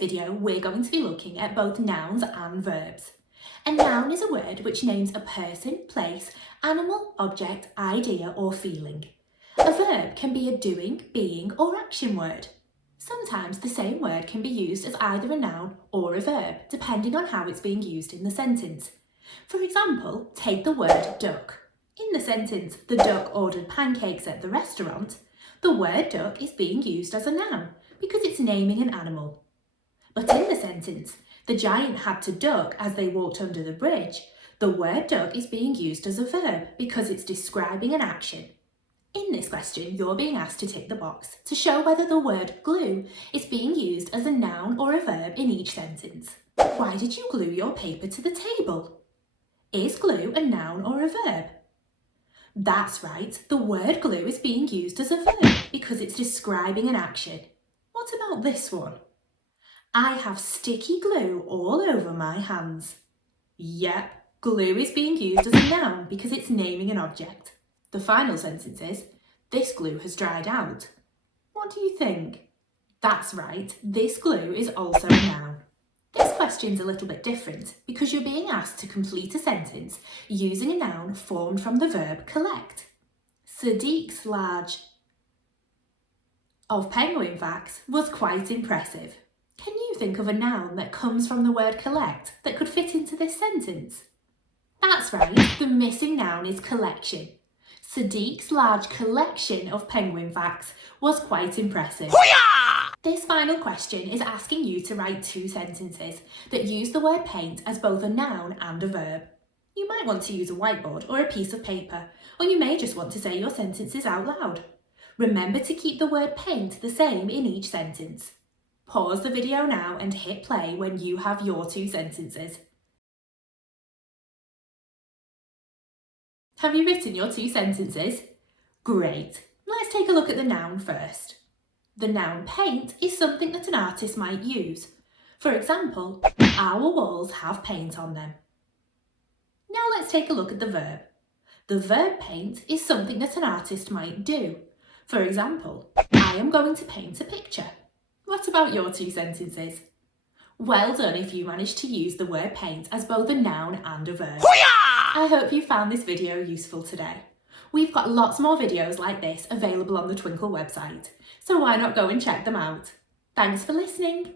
video, we're going to be looking at both nouns and verbs. A noun is a word which names a person, place, animal, object, idea or feeling. A verb can be a doing, being or action word. Sometimes the same word can be used as either a noun or a verb, depending on how it's being used in the sentence. For example, take the word duck. In the sentence, the duck ordered pancakes at the restaurant, the word duck is being used as a noun because it's naming an animal. But in the sentence, the giant had to duck as they walked under the bridge, the word duck is being used as a verb because it's describing an action. In this question, you're being asked to tick the box to show whether the word glue is being used as a noun or a verb in each sentence. Why did you glue your paper to the table? Is glue a noun or a verb? That's right, the word glue is being used as a verb because it's describing an action. What about this one? I have sticky glue all over my hands. Yep, glue is being used as a noun because it's naming an object. The final sentence is, this glue has dried out. What do you think? That's right, this glue is also a noun. This question's a little bit different because you're being asked to complete a sentence using a noun formed from the verb collect. Sadiq's large of penguin facts was quite impressive. Can you think of a noun that comes from the word collect that could fit into this sentence? That's right, the missing noun is collection. Sadiq's large collection of penguin facts was quite impressive. This final question is asking you to write 2 sentences that use the word paint as both a noun and a verb. You might want to use a whiteboard or a piece of paper, or you may just want to say your sentences out loud. Remember to keep the word paint the same in each sentence. Pause the video now and hit play when you have your 2 sentences. Have you written your 2 sentences? Great. Let's take a look at the noun first. The noun paint is something that an artist might use. For example, our walls have paint on them. Now let's take a look at the verb. The verb paint is something that an artist might do. For example, I am going to paint a picture. What about your 2 sentences? Well done if you managed to use the word paint as both a noun and a verb. I hope you found this video useful today. We've got lots more videos like this available on the Twinkl website, so why not go and check them out? Thanks for listening.